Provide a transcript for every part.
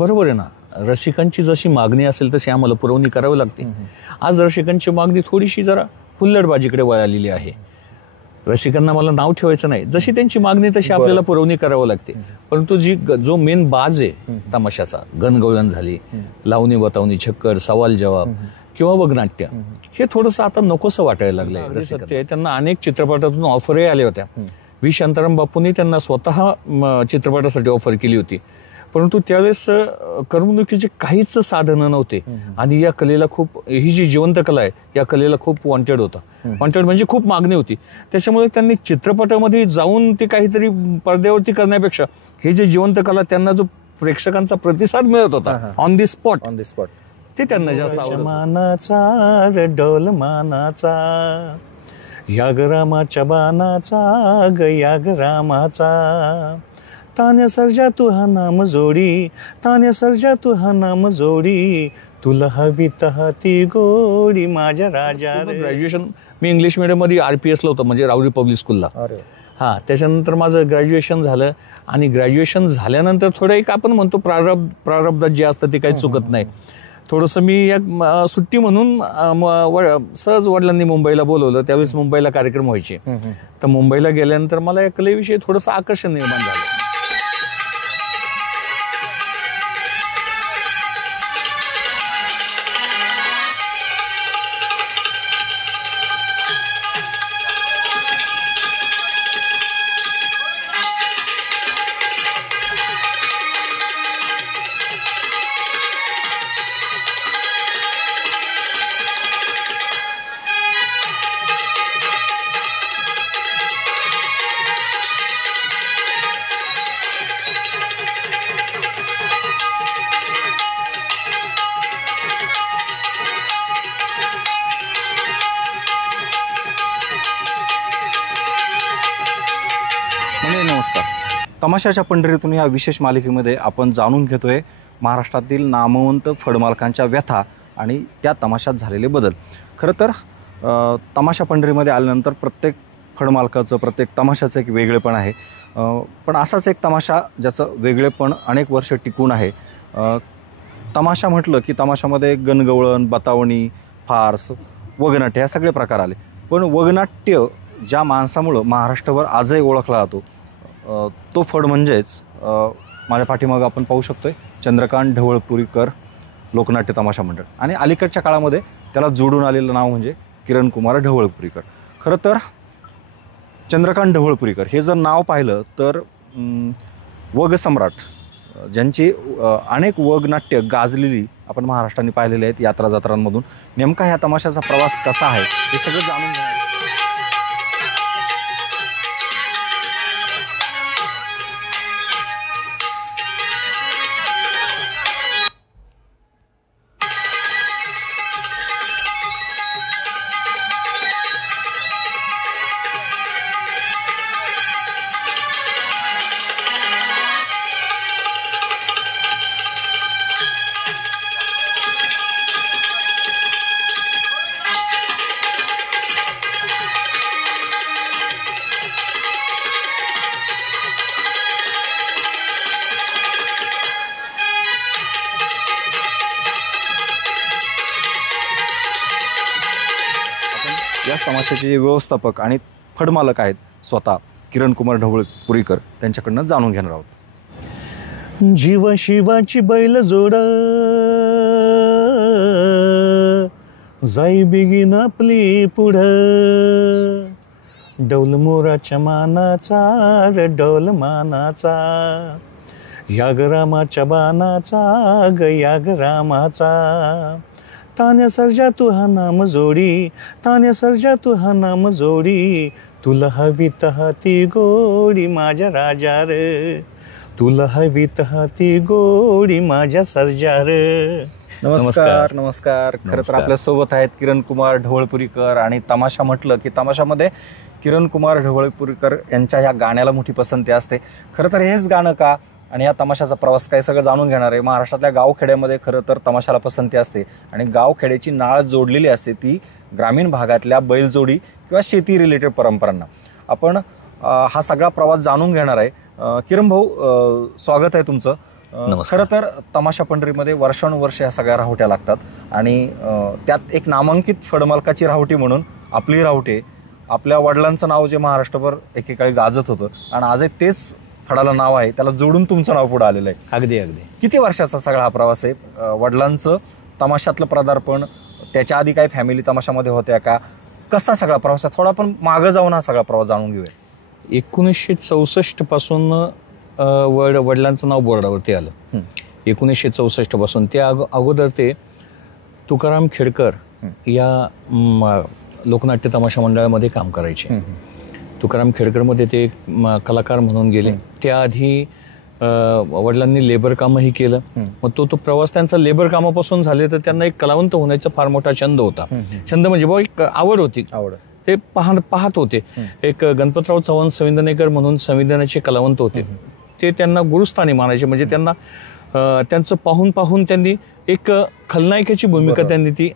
बरोबर आहे ना. रसिकांची जशी मागणी असेल तशी आम्हाला पुरवणी करावी लागते. आज रसिकांची मागणी थोडीशी जरा हुल्लडबाजीकडे वळालेली आहे. रसिकांना मला नाव ठेवायचं नाही, जशी त्यांची मागणी तशी आपल्याला पुरवणी करावी लागते. परंतु जो मेन बाज आहे तमाशाचा, गणगवळण झाली, लावणी बतावणी, छक्कर, सवाल जवाब किंवा वगनाट्य, हे थोडंसं आता नकोसं वाटायला लागलंय. सत्य, त्यांना अनेक चित्रपटातून ऑफरही आल्या होत्या. व्ही शांताराम बापूंनी त्यांना स्वतः चित्रपटासाठी ऑफर केली होती. परंतु त्यावेळेस करमणुकीचे काहीच साधनं नव्हते आणि या कलेला खूप, ही जी जिवंत कला आहे या कलेला खूप वॉन्टेड होता. वॉन्टेड म्हणजे खूप मागणी होती. त्याच्यामुळे त्यांनी चित्रपटामध्ये जाऊन ते काहीतरी पडद्यावरती करण्यापेक्षा हे जे जिवंत कला, त्यांना जो प्रेक्षकांचा प्रतिसाद मिळत होता ऑन दी स्पॉट, ते त्यांना जास्त आवडत. मानाचा डोल मानाचा, याग रामाच्या बाणाचा ग याग रामाचा, तान्या सर्जा तू हा नाम जोडी, तान्या सर्जा तू हा नाम जोडी, तुला हवी तहाती गोडी माझ्या राजा. ग्रॅज्युएशन मी इंग्लिश मीडियममध्ये RPS ला होतं, म्हणजे राऊरी पब्लिक स्कूलला. हां, त्याच्यानंतर माझं ग्रॅज्युएशन झालं आणि ग्रॅज्युएशन झाल्यानंतर थोडं एक आपण म्हणतो प्रारब्धात जे असतं ते काही चुकत नाही. थोडंसं मी एक सुट्टी म्हणून सहज वडिलांनी मुंबईला बोलवलं. त्यावेळेस मुंबईला कार्यक्रम व्हायचे. तर मुंबईला गेल्यानंतर मला या कलेविषयी थोडंसं आकर्षण निर्माण झालं. तमाशाच्या पंढरीतून या विशेष मालिकेमध्ये आपण जाणून घेतोय महाराष्ट्रातील नामवंत फडमालकांच्या व्यथा आणि त्या तमाशात झालेले बदल. खरं तर तमाशा पंढरीमध्ये आल्यानंतर प्रत्येक फडमालकाचं, प्रत्येक तमाशाचं एक वेगळेपण आहे. पण असाच एक तमाशा ज्याचं वेगळेपण अनेक वर्ष टिकून आहे. तमाशा म्हटलं की तमाशामध्ये गणगवळण, बतावणी, फार्स, वगनाट्य ह्या सगळे प्रकार आले. पण वगनाट्य ज्या माणसामुळं महाराष्ट्रभर आजही ओळखला जातो तो फड म्हणजेच माझ्या पाठीमागं आपण पाहू शकतोय चंद्रकांत ढवळपुरीकर लोकनाट्य तमाशा मंडळ, आणि अलीकडच्या काळामध्ये त्याला जोडून आलेलं नाव म्हणजे किरण कुमार ढवळपुरीकर. खरं तर चंद्रकांत ढवळपुरीकर हे जर नाव पाहिलं तर वग सम्राट, ज्यांची अनेक वगनाट्य गाजलेली आपण महाराष्ट्राने पाहिलेली आहेत यात्रा जत्रांमधून. नेमका ह्या तमाशाचा प्रवास कसा आहे हे सगळं जाणून घेणार. याच तमाशाचे जे व्यवस्थापक आणि फडमालक आहेत स्वतः किरण कुमार ढवळपुरीकर त्यांच्याकडनं जाणून घेणार आहोत. जीव शिवाची बैल जोड जाई बिगीन आपली पुढं, डौल मोराच्या मानाचा रे डौल मानाचा, याग रामाच्या बाणाचा ग याग रामाचा, तान्या सर्जा तू हा नाम जोडी, तान्या सर्जा तू हा नाम जोडी, तुला हवी तहाती गोडी माझ्या राजा रे, तुला हवी तहाती गोडी माझ्या सर्जा रे. नमस्कार. नमस्कार. खरं तर आपल्या सोबत आहेत किरण कुमार ढवळपुरीकर, आणि तमाशा म्हटलं की तमाशामध्ये किरण कुमार ढवळपुरीकर यांच्या ह्या गाण्याला मोठी पसंती असते. खरं तर हेच गाणं का आणि या तमाशाचा प्रवास काय सगळं जाणून घेणार आहे. महाराष्ट्रातल्या गावखेड्यामध्ये खरं तर तमाशाला पसंती असते आणि गावखेड्याची नाळ जोडलेली असते ती ग्रामीण भागातल्या बैलजोडी किंवा शेती रिलेटेड परंपरांना. आपण हा सगळा प्रवास जाणून घेणार आहे. किरण भाऊ, स्वागत आहे तुमचं. नमस्कार. खरं तर तमाशा पंढरीमध्ये वर्षानुवर्ष ह्या सगळ्या राहुट्या लागतात आणि त्यात एक नामांकित फडमालकाची राहुटी म्हणून आपली राहुटी, आपल्या वडिलांचं नाव जे महाराष्ट्रभर एकेकाळी गाजत होतं आणि आजही तेच फडाला नाव आहे, त्याला जोडून तुमचं नाव पुढे आलेलं आहे. अगदी अगदी. किती वर्षाचा सगळा हा प्रवास आहे? वडिलांचं तमाशातलं पदार्पण, त्याच्या आधी काही फॅमिली तमाशामध्ये होत्या का? कसा सगळा प्रवास आहे? थोडा पण मागं जाऊन हा सगळा प्रवास जाणून घेऊया. 1964 पासून वडिलांचं नाव बोर्डावरती आलं. 1964 पासून. त्या अगोदर ते तुकाराम खेडकर या लोकनाट्य तमाशा मंडळामध्ये काम करायचे. तुकाराम खेडकरमध्ये ते कलाकार म्हणून गेले. त्याआधी वडिलांनी लेबर कामही केलं. मग तो प्रवास त्यांचा लेबर कामापासून झाले तर त्यांना एक कलावंत होण्याचा फार मोठा छंद होता. छंद म्हणजे बघ एक आवड होती. ते पाहत होते. एक गणपतराव चव्हाण संविधानेकर म्हणून संविधानाचे कलावंत होते. ते त्यांना गुरुस्थानी मानायचे. म्हणजे त्यांना त्यांचं पाहून त्यांनी एक खलनायकाची भूमिका त्यांनी ती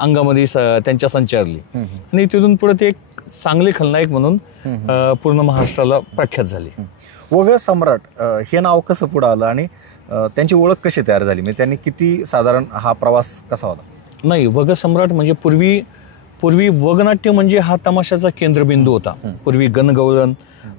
अंगामध्ये त्यांच्या संचारली आणि तिथून पुढे ते एक चांगले खलनायक म्हणून पूर्ण महाराष्ट्राला प्रख्यात झाले. वग सम्राट हे नाव कसं पुढे आलं आणि त्यांची ओळख कशी तयार झाली? म्हणजे त्यांनी किती साधारण हा प्रवास कसा होता? नाही, वग सम्राट म्हणजे पूर्वी वगनाट्य म्हणजे हा तमाशाचा केंद्रबिंदू होता. पूर्वी गणगवळण,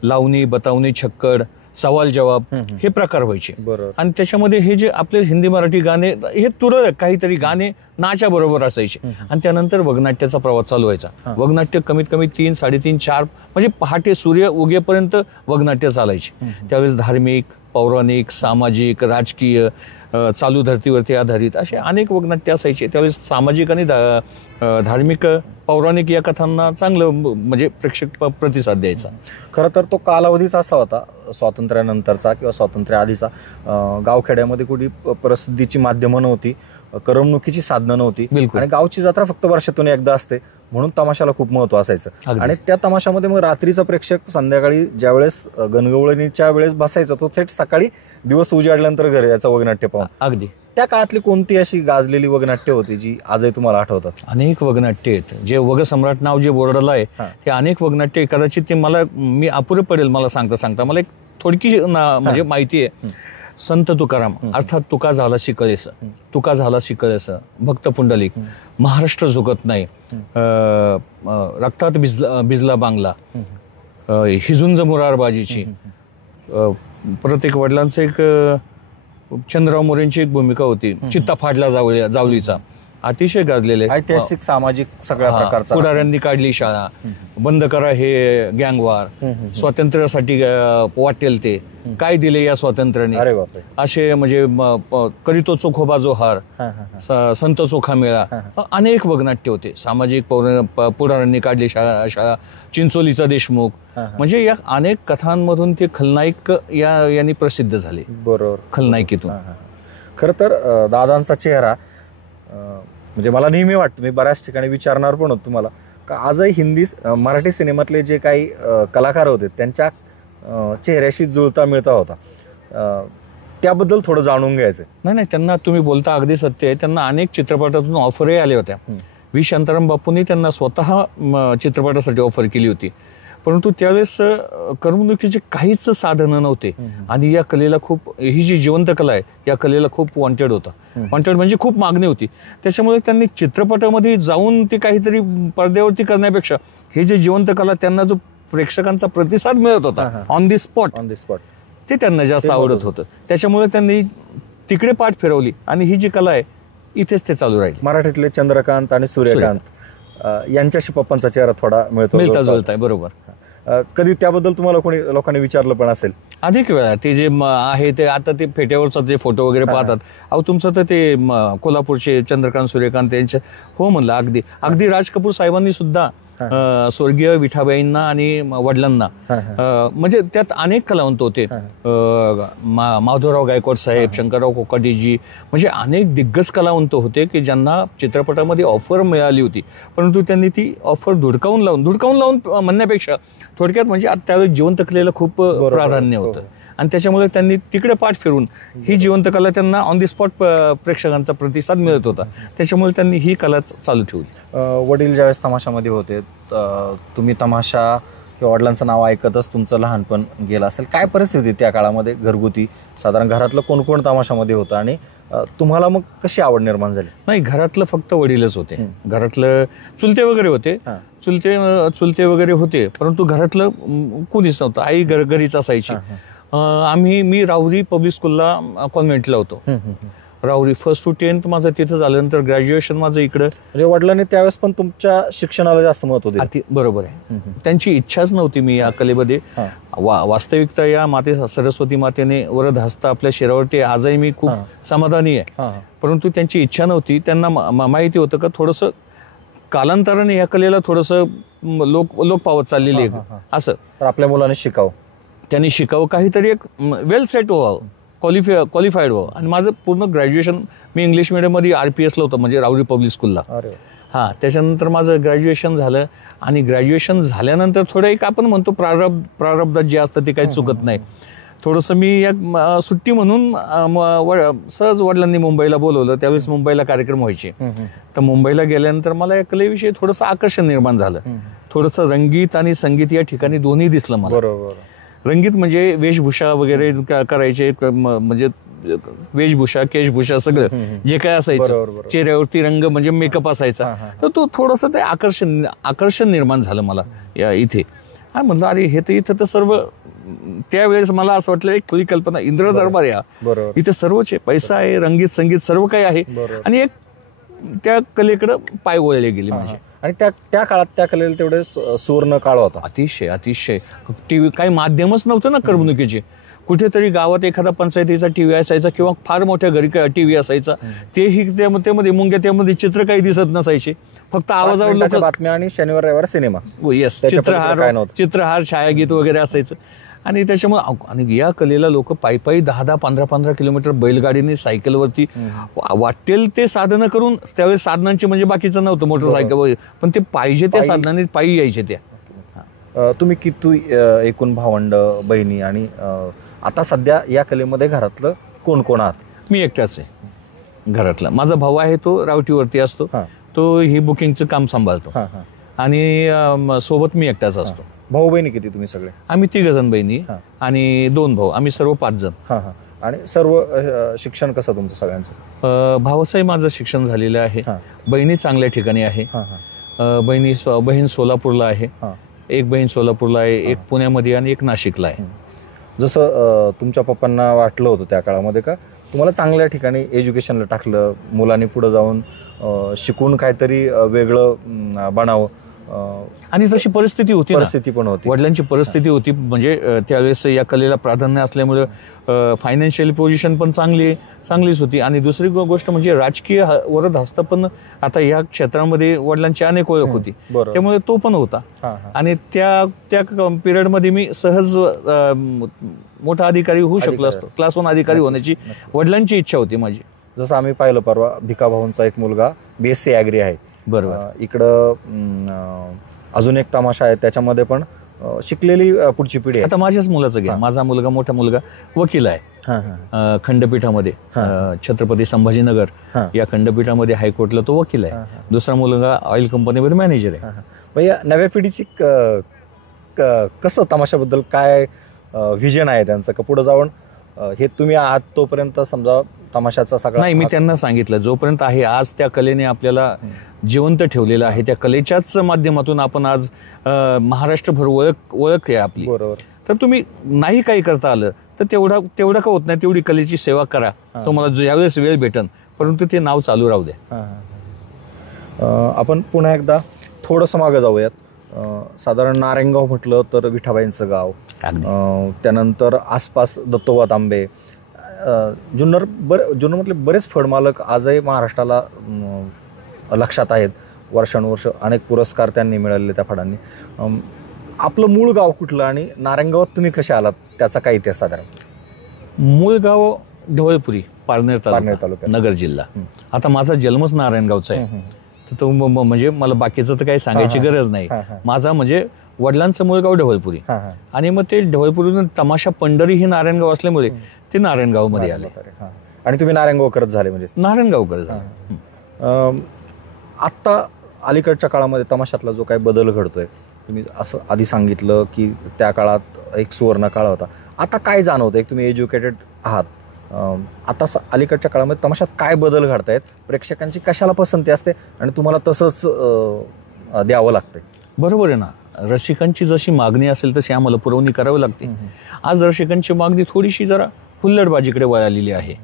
लावणी, बतावणी, छक्कड, सवाल जवाब हे प्रकार व्हायचे. आणि त्याच्यामध्ये हे जे आपले हिंदी मराठी गाणे हे तुरळक काहीतरी गाणे नाच्या बरोबर असायचे. आणि त्यानंतर वगनाट्याचा प्रवास चालू व्हायचा. वगनाट्य कमीत कमी 3, 3:30, 4 म्हणजे पहाटे सूर्य उगेपर्यंत वगनाट्य चालायचे. त्यावेळेस धार्मिक, पौराणिक, सामाजिक, राजकीय, चालू धर्तीवरती आधारित असे अनेक वगनाट्य असायचे. त्यावेळेस सामाजिक आणि धार्मिक, पौराणिक या कथांना चांगलं म्हणजे प्रेक्षक प्रतिसाद द्यायचा. खरं तर तो कालावधीच असा होता स्वातंत्र्यानंतरचा किंवा स्वातंत्र्य आधीचा. गावखेड्यामध्ये कुठे प्रसिद्धीची माध्यमं नव्हती, करमणुकीची साधनं नव्हती आणि गावची जत्रा फक्त वर्षातून एकदा असते म्हणून तमाशाला खूप महत्व असायचं. आणि त्या तमाशामध्ये मग रात्रीचा प्रेक्षक संध्याकाळी ज्यावेळेस गणगवळणीच्या वेळेस बसायचा तो थेट सकाळी दिवस उजाडल्यानंतर घरी याचं वगनाट्य पाहून. अगदी. त्या काळातली कोणती अशी गाजलेली वगनाट्य होती जी आजही तुम्हाला आठवतात? अनेक वगनाट्य आहेत. जे वग सम्राट नाव जे बोर्डाला आहे ते अनेक वगनाट्य. कदाचित ते मी अपुरं पडेल मला सांगता मला एक थोडकी म्हणजे माहिती आहे. संत तुकाराम अर्थात तुका झाला शिकळेस, भक्त पुंडलिक, महाराष्ट्र झुकत नाही, रक्तात भिजला बांगला, हिजुंज मुरारबाजीची, परत एक वडिलांचं एक चंद्रराव मोरेंची एक भूमिका होती, चित्ता फाडला जावलीचा, अतिशय गाजलेले. ऐतिहासिक, सामाजिक सगळ्या प्रकारचा. पुढाऱ्यांनी काढली शाळा, बंद करा हे गँगवार, स्वातंत्र्यासाठी वाटेल ते, काय दिले या स्वातंत्र्याने, असे म्हणजे करीतो चोखोबा जोहार, संत चोखा मेळा, अनेक वगनाट्य होते. सामाजिक पुढाऱ्यांनी काढली शाळा, चिंचोलीचा देशमुख, म्हणजे या अनेक कथांमधून ते खलनायक यांनी प्रसिद्ध झाले. बरोबर, खलनायकीतून. खरं तर दादांचा चेहरा म्हणजे मला नेहमी वाटतं, मी बऱ्याच ठिकाणी विचारणार पण होतो तुम्हाला, का आजही मराठी सिनेमातले जे काही कलाकार होते त्यांच्या चेहऱ्याशी जुळता मिळता होता. त्याबद्दल थोडं जाणून घ्यायचं. नाही, त्यांना तुम्ही बोलता अगदी सत्य आहे. त्यांना अनेक चित्रपटातून ऑफरही आल्या होत्या. व्ही शांताराम बापूंनी त्यांना स्वतः चित्रपटासाठी ऑफर केली होती. परंतु त्यावेळेस करमणुकीचे काहीच साधनं नव्हते आणि या कलेला खूप, ही जी जिवंत कला आहे या कलेला खूप वॉन्टेड होता. वॉन्टेड म्हणजे खूप मागणी होती. त्याच्यामुळे त्यांनी चित्रपटामध्ये जाऊन ते काहीतरी पडद्यावरती करण्यापेक्षा हे जे जिवंत कला त्यांना जो प्रेक्षकांचा प्रतिसाद मिळत होता ऑन दी स्पॉट ते त्यांना जास्त आवडत होतं. त्याच्यामुळे त्यांनी तिकडे पाठ फिरवली आणि ही जी कला आहे इथेच ते चालू राहील. मराठीतले चंद्रकांत आणि सूर्यकांत यांच्याशी पप्पांचा चेहरा थोडा मिळता जुळता. बरोबर. कधी त्याबद्दल तुम्हाला कोणी लोकांनी विचारलं पण असेल? अधिक वेळा. ते जे आहे ते आता ते फेट्यावरचा जे फोटो वगैरे पाहतात, अहो तुमचं तर ते कोल्हापूरचे चंद्रकांत सूर्यकांत यांचे, हो म्हणलं. अगदी राज कपूर साहेबांनी सुद्धा स्वर्गीय विठाबाईंना आणि वडिलांना म्हणजे त्यात अनेक कलावंत होते. माधवराव गायकवाड साहेब, शंकरराव कोकाटेजी, म्हणजे अनेक दिग्गज कलावंत होते की ज्यांना चित्रपटामध्ये ऑफर मिळाली होती. परंतु त्यांनी ती ऑफर धुडकावून लावून म्हणण्यापेक्षा थोडक्यात म्हणजे त्यावेळेस जिवंत कलेला खूप प्राधान्य होतं आणि त्याच्यामुळे त्यांनी तिकडे पाठ फिरून ही जिवंत कला त्यांना ऑन दी स्पॉट प्रेक्षकांचा प्रतिसाद मिळत होता. त्याच्यामुळे त्यांनी ही कला चालू ठेवली. वडील ज्यावेळेस तमाशामध्ये होते, तुम्ही तमाशा किंवा वडिलांचं नाव ऐकतच तुमचं लहानपण गेलं असेल. काय परिस्थिती होती त्या काळामध्ये घरगुती, साधारण घरातलं कोण कोण तमाशामध्ये होतं आणि तुम्हाला मग कशी आवड निर्माण झाली? नाही, घरातलं फक्त वडीलच होते. घरातलं चुलते वगैरे होते, चुलते वगैरे होते, परंतु घरातलं कोणीच नव्हतं. आई घरीच असायची. मी राहुरी पब्लिक स्कूलला कॉन्व्हेंटला होतो. राहुरी 1st to 10th माझं तिथं झाल्यानंतर ग्रॅज्युएशन माझं इकडं. म्हणजे वडिलांनी त्यावेळेस पण तुमच्या शिक्षणाला जास्त महत्व दिलं. बरोबर आहे. त्यांची इच्छाच नव्हती मी या कलेमध्ये. वास्तविकता या माते सरस्वती मातेने वरद हस्त आपल्या शिरावरती आजही मी खूप समाधानी आहे. परंतु त्यांची इच्छा नव्हती. त्यांना माहिती होतं का थोडंसं कालांतराने या कलेला थोडंसं लोक पावत चाललेली आहे असं. तर आपल्या मुलाने शिकावं, त्यांनी शिकावं, काहीतरी एक वेल सेट व्हावं, क्वालिफाईड व्हावं. आणि माझं पूर्ण ग्रॅज्युएशन मी इंग्लिश मिडियममध्ये RPSला होतं, म्हणजे राहुरी पब्लिक स्कूलला. त्याच्यानंतर माझं ग्रॅज्युएशन झालं आणि ग्रॅज्युएशन झाल्यानंतर थोडं एक आपण म्हणतो प्रारब्धात जे असतं ते काही चुकत नाही. थोडंसं मी एक सुट्टी म्हणून सहज वडिलांनी मुंबईला बोलवलं. त्यावेळेस मुंबईला कार्यक्रम व्हायचे. तर मुंबईला गेल्यानंतर मला या कलेविषयी थोडंसं आकर्षण निर्माण झालं. थोडंसं रंगीत आणि संगीत या ठिकाणी दोन्ही दिसलं मला. रंगीत म्हणजे वेशभूषा वगैरे करायचे, म्हणजे वेशभूषा केशभूषा सगळं जे काय असायचं, चेहऱ्यावरती रंग म्हणजे मेकअप असायचा. तर तो थोडंसं ते आकर्षण निर्माण झालं मला या इथे. आणि म्हणलं अरे हे तर इथं तर सर्व, त्यावेळेस मला असं वाटलं एक खुली कल्पना, इंद्र दरबार या इथे सर्वच आहे, पैसा आहे, रंगीत संगीत सर्व काही आहे. आणि एक त्या कलेकडं पाय वळले गेले माझे. आणि त्या काळात त्या कलेला तेवढे सुवर्ण काळ होता. अतिशय टीव्ही काही माध्यमच नव्हतं ना करमणुकीचे. कुठेतरी गावात एखादा पंचायतीचा टीव्ही असायचा किंवा फार मोठ्या घरी टीव्ही असायचा. तेही त्यामध्ये मुंग्या, त्यामध्ये चित्र काही दिसत नसायचे, फक्त आवाजावर बातम्या आणि शनिवार रविवार सिनेमा. येस, चित्रहार छायागीत वगैरे असायचं. आणि त्याच्यामुळे आणि या कलेला लोक पायी 10-10, 15-15 किलोमीटर बैलगाडीने, सायकलवरती वाटेल ते साधनं करून, त्यावेळेस साधनांचे म्हणजे बाकीचं नव्हतं मोटरसायकल वगैरे, पण ते पाहिजे त्या साधनांनी पायी यायचे त्या. तुम्ही किती एकूण भावंड, बहिणी, आणि आता सध्या या कलेमध्ये घरातलं कोण कोण आहात? मी एकटाच आहे घरातला. माझा भाऊ आहे, तो रावटीवरती असतो, तो ही बुकिंगचं काम सांभाळतो. आणि सोबत मी एकटाच असतो. भाऊ बहिणी किती तुम्ही सगळे? आम्ही 3 जण बहिणी आणि 2 भाऊ, आम्ही सर्व 5 जण. आणि सर्व शिक्षण कसं तुमचं सगळ्यांचं? भावाचंही माझं शिक्षण झालेलं आहे. बहिणी चांगल्या ठिकाणी आहे. बहीण सोलापूरला आहे, एक बहीण सोलापूरला आहे, एक पुण्यामध्ये आणि एक नाशिकला आहे. जसं तुमच्या पप्पांना वाटलं होतं त्या काळामध्ये का तुम्हाला चांगल्या ठिकाणी एज्युकेशनला टाकलं, मुलांनी पुढे जाऊन शिकून काहीतरी वेगळं बनावं, आणि तशी परिस्थिती पण होती, वडिलांची परिस्थिती होती. म्हणजे त्यावेळेस या कलेला प्राधान्य असल्यामुळे फायनान्शियल पोझिशन पण चांगलीच होती. आणि दुसरी गोष्ट म्हणजे राजकीय वरद हस्त पण आता या क्षेत्रामध्ये वडिलांची अनेक ओळख होती, त्यामुळे तो पण होता. आणि त्या पिरियडमध्ये मी सहज मोठा अधिकारी होऊ शकलो असतो. क्लास 1 अधिकारी होण्याची वडिलांची इच्छा होती माझी. जसं आम्ही पाहिलं परवा, भिका भाऊंचा एक मुलगा BSc ॲग्री आहे. बरोबर. इकडं अजून एक तमाशा आहे, त्याच्यामध्ये पण शिकलेली पुढची पिढी आहे. आता माझ्याच मुलाचं घ्या, माझा मुलगा, मोठा मुलगा वकील आहे खंडपीठामध्ये, छत्रपती संभाजीनगर या खंडपीठामध्ये हायकोर्टला तो वकील आहे. दुसरा मुलगा ऑइल कंपनीमध्ये मॅनेजर आहे. या नव्या पिढीची कसं तमाशाबद्दल काय व्हिजन आहे त्यांचं, का पुढे जाऊन हे तुम्ही आहात तोपर्यंत समजा तमाशाचा सगळा? नाही, मी त्यांना सांगितलं जोपर्यंत आहे आज त्या कलेने आपल्याला जिवंत ठेवलेलं आहे, त्या कलेच्याच माध्यमातून आपण आज महाराष्ट्रभर ओळख आहे आपली. बरोबर. तर तुम्ही नाही काही करता आलं तर तेवढं का होत नाही, तेवढी कलेची सेवा करा, तुम्हाला ज्यावेळेस वेळ भेटन, परंतु ते नाव चालू राहू द्या. आपण पुन्हा एकदा थोडंसं मागं जाऊयात. साधारण नारायणगाव म्हटलं तर विठाबाईंचं गाव, त्यानंतर आसपास दत्तोबा तांबे, जुन्नरमधले बरेच फडमालक आजही महाराष्ट्राला लक्षात आहेत. वर्षानुवर्ष अनेक पुरस्कार त्यांनी मिळवले त्या फडांनी. आपलं मूळ गाव कुठलं आणि नारायणगावात तुम्ही कसे आलात, त्याचा काय इतिहास? साधारण मूळ गाव ढवळपुरी, पारनेर तालुका, नगर जिल्हा. आता माझा जन्मच नारायणगावचा आहे, तर तो म्हणजे मला बाकीचं तर काही सांगायची गरज नाही. माझा म्हणजे वडिलांचं मूळ गाव ढवळपुरी, आणि मग ते ढवळपुरीतून तमाशा पंढरी ही नारायणगाव असल्यामुळे ते नारायणगाव मध्ये आले. आणि तुम्ही नारायणगावकरच झाले? म्हणजे नारायणगावकर झाले. आत्ता अलीकडच्या काळामध्ये तमाशातला जो काही बदल घडतोय, तुम्ही असं आधी सांगितलं की त्या काळात एक सुवर्ण काळ होता. आता काय जाणवतं, एक तुम्ही एज्युकेटेड आहात, आता अलीकडच्या काळामध्ये तमाशात काय बदल घडतायत, प्रेक्षकांची कशाला पसंती असते आणि तुम्हाला तसंच द्यावं लागतंय? बरोबर आहे ना, रसिकांची जशी मागणी असेल तशी आम्हाला पुरवणी करावी लागते. आज रसिकांची मागणी थोडीशी जरा हुल्लडबाजीकडे वळालेली आहे.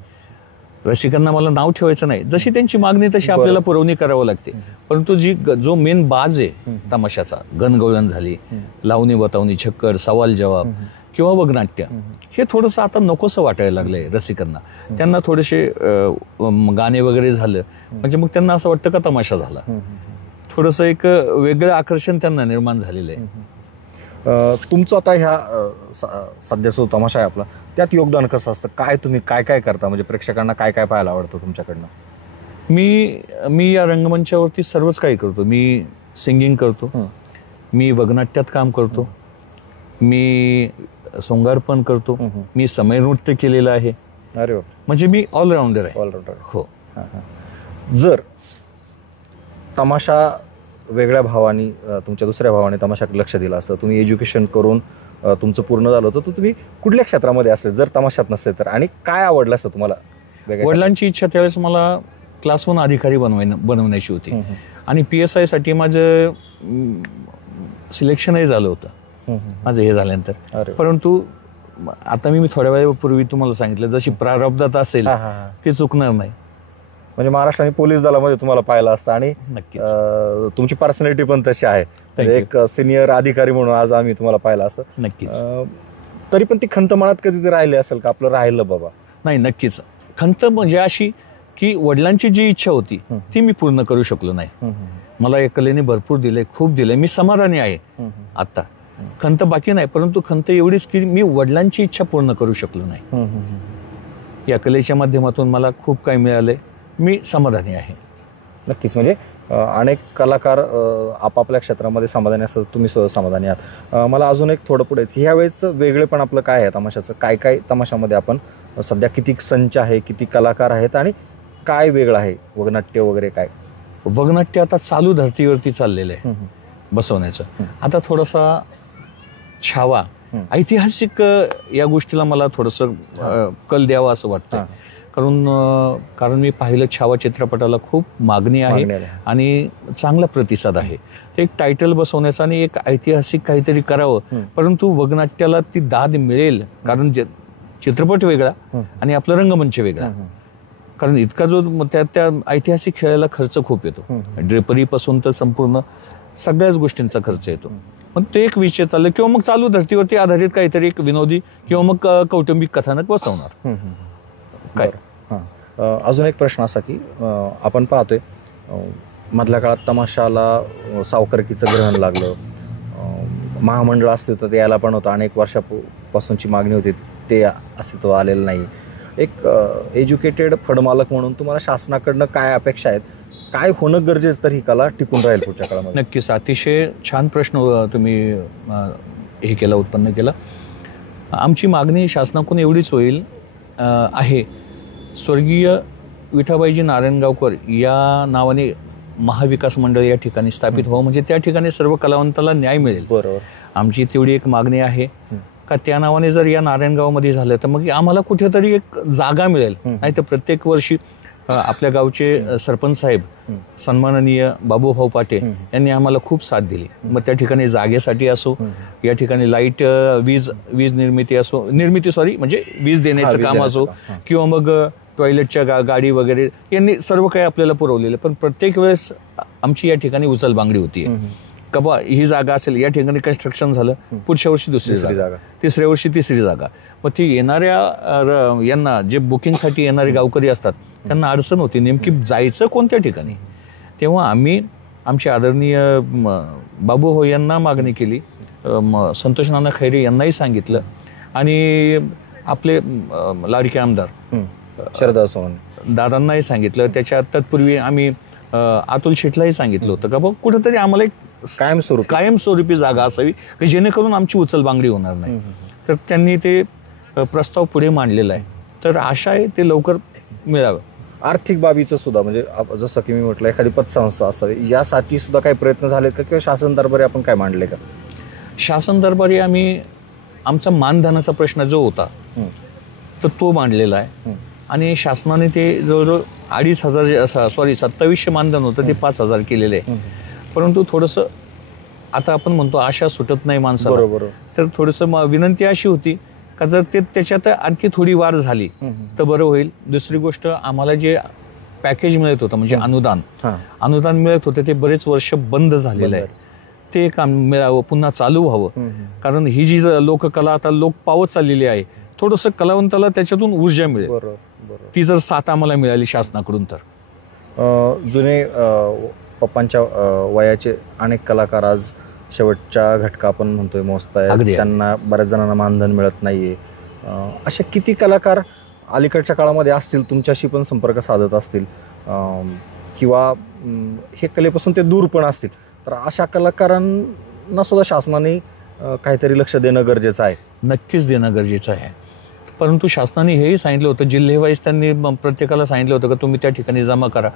रसिकांना मला नाव ठेवायचं नाही, जशी त्यांची मागणी तशी आपल्याला पुरवणी करावं लागते. परंतु जो मेन बाज आहे तमाशाचा, गणगवळण झाली, लावणी बतावणी, छक्कर, सवाल जवाब किंवा वगनाट्य, हे थोडंसं आता नकोसं वाटायला लागलंय रसिकांना. त्यांना थोडेसे गाणे वगैरे झालं म्हणजे मग त्यांना असं वाटतं का तमाशा झाला. थोडंसं एक वेगळं आकर्षण त्यांना निर्माण झालेलं आहे. तुमचं आता ह्या सध्या जो तमाशा आहे आपला, त्यात योगदान कसं असतं, काय तुम्ही काय काय करता, म्हणजे प्रेक्षकांना काय काय पाहायला आवडतं तुमच्याकडनं? मी या रंगमंचावरती सर्वच काही करतो. मी सिंगिंग करतो, मी वगनाट्यात काम करतो, मी सोंगारपण करतो, मी समय नृत्य केलेलं आहे. अरे वा, म्हणजे मी ऑलराऊंडर आहे. ऑलराऊंडर. हो. जर तमाशा वेगळ्या भावानी, तुमच्या दुसऱ्या भावाने तमाशाकडे लक्ष दिलं असतं, तुम्ही एज्युकेशन करून तुमचं पूर्ण झालं होतं, तर तुम्ही कुठल्या क्षेत्रामध्ये असते जर तमाशात नसते तर, आणि काय आवडलं असतं तुम्हाला? वडिलांची इच्छा त्यावेळेस मला क्लास 1 अधिकारी बनवण्याची होती आणि PSI साठी माझं सिलेक्शनही झालं होतं माझं हे झाल्यानंतर. परंतु आता मी थोड्या वेळापूर्वी तुम्हाला सांगितलं, जशी प्रारब्धात असेल ते चुकणार नाही. म्हणजे महाराष्ट्र आणि पोलीस दलामध्ये तुम्हाला पाहिलं असतं आणि तुमची पर्सनॅलिटी पण तशी आहे. एक सिनियर अधिकारी म्हणून आज आम्ही तुम्हाला पाहिलं असतं. नक्कीच. तरी पण ती खंत मनात कधी राहिली असेल का, आपलं राहिलं बाबा? नाही, नक्कीच. खंत म्हणजे अशी की वडिलांची जी इच्छा होती ती मी पूर्ण करू शकलो नाही. मला या कलेने भरपूर दिले, खूप दिले, मी समाधानी आहे आता. खंत बाकी नाही, परंतु खंत एवढीच की मी वडिलांची इच्छा पूर्ण करू शकलो नाही. या कलेच्या माध्यमातून मला खूप काही मिळालंय, मी समाधानी आहे. नक्कीच. म्हणजे अनेक कलाकार आपापल्या क्षेत्रामध्ये समाधानी असतात, तुम्ही सुद्धा समाधानी आहात. मला अजून एक थोडं पुढेच, ह्यावेळेस वेगळेपण आपलं काय आहे तमाशाचं? काय काय तमाशामध्ये आपण सध्या किती संच आहे, किती कलाकार आहेत आणि काय वेगळं आहे? वगनाट्य वगैरे काय? वगनाट्य आता चालू धर्तीवरती चाललेलं आहे बसवण्याचं. आता थोडासा छावा, ऐतिहासिक या गोष्टीला मला थोडंसं कल द्यावा असं वाटतं. कारण मी पाहिलं छावा चित्रपटाला खूप मागणी आहे आणि चांगला प्रतिसाद आहे. एक टायटल बसवण्याचा आणि एक ऐतिहासिक काहीतरी करावं, परंतु वगनाट्याला ती दाद मिळेल, कारण चित्रपट वेगळा आणि आपलं रंगमंच वेगळा. कारण इतका जो त्या ऐतिहासिक खेळाला खर्च खूप येतो, ड्रेपरीपासून तर संपूर्ण सगळ्याच गोष्टींचा खर्च येतो. मग ते एक विषय चाललं किंवा मग चालू धर्तीवरती आधारित काहीतरी एक विनोदी किंवा मग कौटुंबिक कथानक बसवणार. काय अजून एक प्रश्न असा की आपण पाहतोय मधल्या काळात तमाशाला सावकारकीचं ग्रहण लागलं, महामंडळ अस्तित्वात यायला पण होतं, अनेक वर्षापासूनची मागणी होती, ते अस्तित्व आलेलं नाही. एक एज्युकेटेड फडमालक म्हणून तुम्हाला शासनाकडनं काय अपेक्षा आहेत, काय होणं गरजेचं तर ही कला टिकून राहील पुढच्या काळामध्ये? नक्कीच, अतिशय छान प्रश्न तुम्ही हे केला, उत्पन्न केला. आमची मागणी शासनाकडून एवढीच होईल आहे, स्वर्गीय विठाबाईजी नारायणगावकर या नावाने महाविकास मंडळ या ठिकाणी स्थापित व्हावं, म्हणजे त्या ठिकाणी सर्व कलावंताला न्याय मिळेल. बरोबर. आमची तेवढी एक मागणी आहे का त्या नावाने जर या नारायणगावमध्ये झालं तर मग आम्हाला कुठेतरी एक जागा मिळेल. नाही तर प्रत्येक वर्षी आपल्या गावचे सरपंच साहेब सन्माननीय बाबूभाऊ पाटे यांनी आम्हाला खूप साथ दिली. मग त्या ठिकाणी जागेसाठी असो, या ठिकाणी लाईट वीज निर्मिती म्हणजे वीज देण्याचं काम असो, किंवा मग टॉयलेटच्या गाडी वगैरे, यांनी सर्व काही आपल्याला पुरवलेलं. पण प्रत्येक वेळेस आमची या ठिकाणी उचलबांगडी होती का बा ही जागा असेल, या ठिकाणी कन्स्ट्रक्शन झालं, पुढच्या वर्षी दुसरी जागा, तिसऱ्या वर्षी तिसरी जागा. मग ती येणाऱ्या यांना जे बुकिंगसाठी येणारे गावकरी असतात त्यांना अडचण होती, नेमकी जायचं कोणत्या ठिकाणी. तेव्हा आम्ही आमचे आदरणीय बाबूभाऊ यांना मागणी केली, संतोष नाना खैरे यांनाही सांगितलं, आणि आपले लाडके आमदार शरद सोनवणे दादांनाही सांगितलं. त्याच्या तत्पूर्वी आम्ही अतुल शेठलाही सांगितलं होतं का बघ कुठेतरी आम्हाला एक कायमस्वरूपी जागा असावी की जेणेकरून आमची उचलबांगडी होणार नाही. तर त्यांनी ते प्रस्ताव पुढे मांडलेला आहे, तर आशा आहे ते लवकर मिळावं. आर्थिक बाबीचं सुद्धा म्हणजे जसं की मी म्हटलं एखादी पतसंस्था असावी यासाठी सुद्धा काही प्रयत्न झालेत का किंवा शासन दरबारी आपण काय मांडले का? शासन दरबारी आम्ही आमचा मानधनाचा प्रश्न जो होता तर तो मांडलेला आहे आणि शासनाने ते जवळजवळ 2700 मानधन होतं ते 5000 केलेलं आहे. परंतु थोडंसं आता आपण म्हणतो आशा सुटत नाही माणसाला, बरोबर. तर थोडंसं विनंती अशी होती का जर ते त्याच्यात आणखी थोडी वाढ झाली तर बरं होईल. दुसरी गोष्ट आम्हाला जे पॅकेज मिळत होतं म्हणजे अनुदान मिळत होतं ते बरेच वर्ष बंद झालेलं आहे. ते काम मिळावं, पुन्हा चालू व्हावं. कारण ही जी लोककला आता लोक पावत चाललेली आहे, थोडंसं कलावंताला त्याच्यातून ऊर्जा मिळेल. ती जर साथ आम्हाला मिळाली शासनाकडून तर. जुने पप्पांच्या वयाचे अनेक कलाकार आज शेवटच्या घटका आपण म्हणतोय मोजताय, त्यांना बऱ्याच जणांना मानधन मिळत नाहीये. असे किती कलाकार अलीकडच्या काळामध्ये असतील, तुमच्याशी पण संपर्क साधत असतील किंवा हे कलेपासून ते दूर पण असतील, तर अशा कलाकारांना सुद्धा शासनाने काहीतरी लक्ष देणं गरजेचं आहे? नक्कीच देणं गरजेचं आहे. परंतु शासनाने हेही सांगितलं होतं, जिल्हेवाईज त्यांनी प्रत्येकाला सांगितलं होतं की तुम्ही त्या ठिकाणी जमा करा.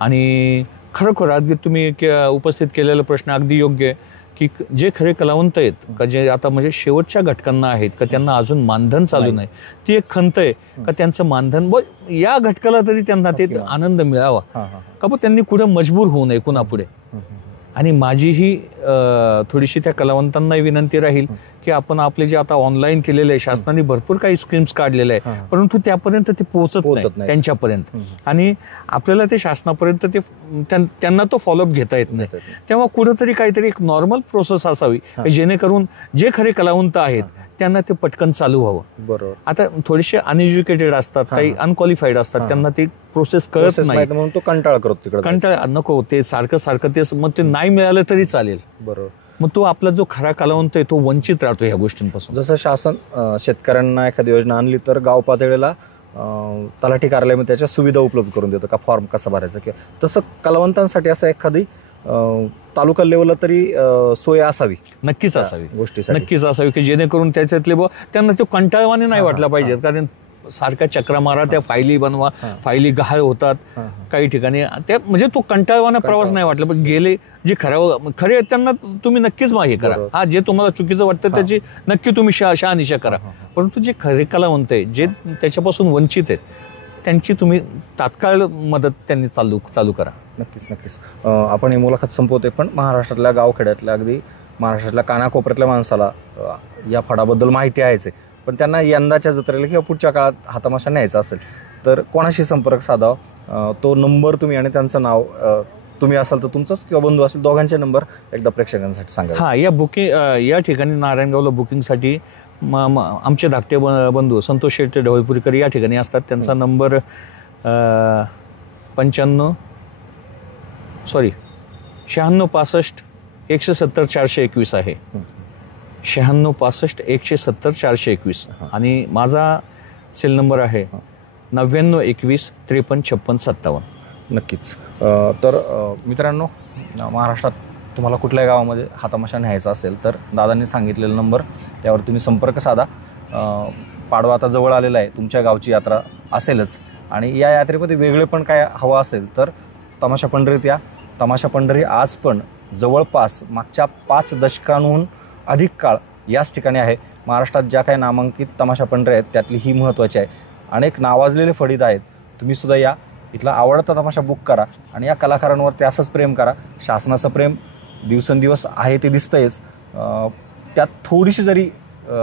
आणि खरोखर अगदी तुम्ही उपस्थित केलेला प्रश्न अगदी योग्य आहे की जे खरे कलावंत आहेत का जे आता म्हणजे शेवटच्या घटकांना आहेत का त्यांना अजून मानधन चालू नाही, ती एक खंत आहे का त्यांचं मानधन या घटकाला तरी त्यांना ते आनंद मिळावा का पण त्यांनी कुठं मजबूर होऊ नये कुणापुढे. आणि माझीही थोडीशी त्या कलावंतांनाही विनंती राहील की आपण आपले जे आता ऑनलाईन केलेले आहे, शासनाने भरपूर काही स्कीम्स काढलेले आहे, परंतु त्यापर्यंत ते पोहोचत नाही त्यांच्यापर्यंत. आणि आपल्याला ते शासनापर्यंत ते त्यांना तो फॉलोअप घेता येत नाही. तेव्हा कुठंतरी काहीतरी एक नॉर्मल प्रोसेस असावी जेणेकरून जे खरे कलावंत आहेत त्यांना ते पटकन चालू व्हावं. बरोबर. आता थोडेसे अनएज्युकेटेड असतात, काही अनक्वालिफाईड असतात, त्यांना ते प्रोसेस कळत नाही म्हणून तो कंटाळा करतो. कंटाळा नको, ते सारखं ते मग ते नाही मिळालं तरी चालेल. बरोबर. मग तो आपला जो खरा कलावंत आहे तो वंचित राहतो ह्या गोष्टींपासून. जसं शासन शेतकऱ्यांना एखादी योजना आणली तर गाव पातळीला तलाठी कार्यालयामध्ये त्याच्या सुविधा उपलब्ध करून देतं का, फॉर्म कसा भरायचा, किंवा तसं कलावंतांसाठी असं एखादी तालुका लेवलला तरी सोय असावी. नक्कीच असावी, गोष्टीसाठी नक्कीच असावी की जेणेकरून त्याच्यातले त्यांना तो कंटाळवाने नाही वाटला पाहिजे. कारण सारख्या चक्रा मारा, त्या फायली बनवा, फायली गहाळ होतात काही ठिकाणी, त्या म्हणजे तो कंटाळवाना प्रवास नाही वाटला. पण गेले जे खरे त्यांना तुम्ही नक्कीच हे करा. जे तुम्हाला चुकीचं वाटतं त्याची नक्की तुम्ही शहानिशा करा. परंतु जे खरे कलावंत आहे, जे त्याच्यापासून वंचित आहेत, त्यांची तुम्ही तात्काळ मदत त्यांनी चालू करा. नक्कीच. आपण ही मुलाखत संपवते, पण महाराष्ट्रातल्या गावखेड्यातल्या अगदी महाराष्ट्रातल्या कानाकोपऱ्यातल्या माणसाला या फडाबद्दल माहिती आहेच आहे, पण त्यांना यंदाच्या जत्रेला किंवा पुढच्या काळात हा तमाशा न्यायचा असेल तर कोणाशी संपर्क साधावा? तो नंबर तुम्ही आणि त्यांचं नाव, तुम्ही असाल तर तुमचंच किंवा बंधू असेल दोघांचे नंबर एकदा प्रेक्षकांसाठी सांगा. या ठिकाणी नारायणगावला बुकिंगसाठी आमचे धाकटे बंधू संतोष शेट्टी ढवळपुरीकर या ठिकाणी असतात. त्यांचा नंबर 9665 170 421 आहे. 9665 170 421. आणि माझा सेल नंबर आहे 9921 53 56 57. नक्कीच. तर मित्रांनो, महाराष्ट्रात तुम्हाला कुठल्याही गावामध्ये हा तमाशा न्यायचा असेल तर दादांनी सांगितलेला नंबर, त्यावर तुम्ही संपर्क साधा. पाडवा आता जवळ आलेला आहे, तुमच्या गावची यात्रा असेलच आणि या यात्रेमध्ये वेगळे पण काय हवं असेल तर तमाशा पंढरीत या. तमाशा पंढरी आज पण जवळपास मागच्या 5 दशकांहून अधिक काळ याच ठिकाणी आहे. महाराष्ट्रात ज्या काही नामांकित तमाशा पंढरी आहेत त्यातली ही महत्त्वाची आहे. अनेक नावाजलेले फळीत आहेत. तुम्ही सुद्धा या, इथला आवडता तमाशा बुक करा आणि या कलाकारांवर ते असंच प्रेम करा. शासनाचं प्रेम दिवसेंदिवस आहे ते दिसतंयच, त्यात थोडीशी जरी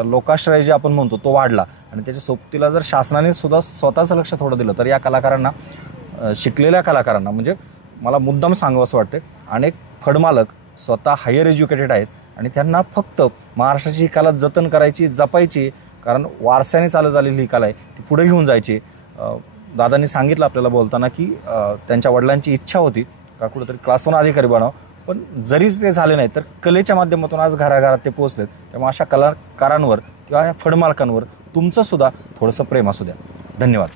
लोकाश्रय जे आपण म्हणतो तो वाढला आणि त्याच्या सोबतीला जर शासनाने सुद्धा स्वतःचं लक्ष थोडं दिलं तर या कलाकारांना, शिकलेल्या कलाकारांना, म्हणजे मला मुद्दाम सांगावं असं वाटतं, अनेक फडमालक स्वतः हायर एज्युकेटेड आहेत आणि त्यांना फक्त महाराष्ट्राची ही कला जतन करायची, जपायची, कारण वारसाने चालत आलेली ही कला आहे, ती पुढे घेऊन जायची. दादांनी सांगितलं आपल्याला बोलताना की त्यांच्या वडिलांची इच्छा होती का कुठेतरी क्लास 1 अधिकारी बनावं, पण जरीच ते झाले नाही तर कलेच्या माध्यमातून आज घराघरात ते पोहोचलेत. त्यामुळे अशा कलाकारांवर किंवा या फडमालकांवर तुमचं सुद्धा थोडंसं प्रेम असू द्या. धन्यवाद.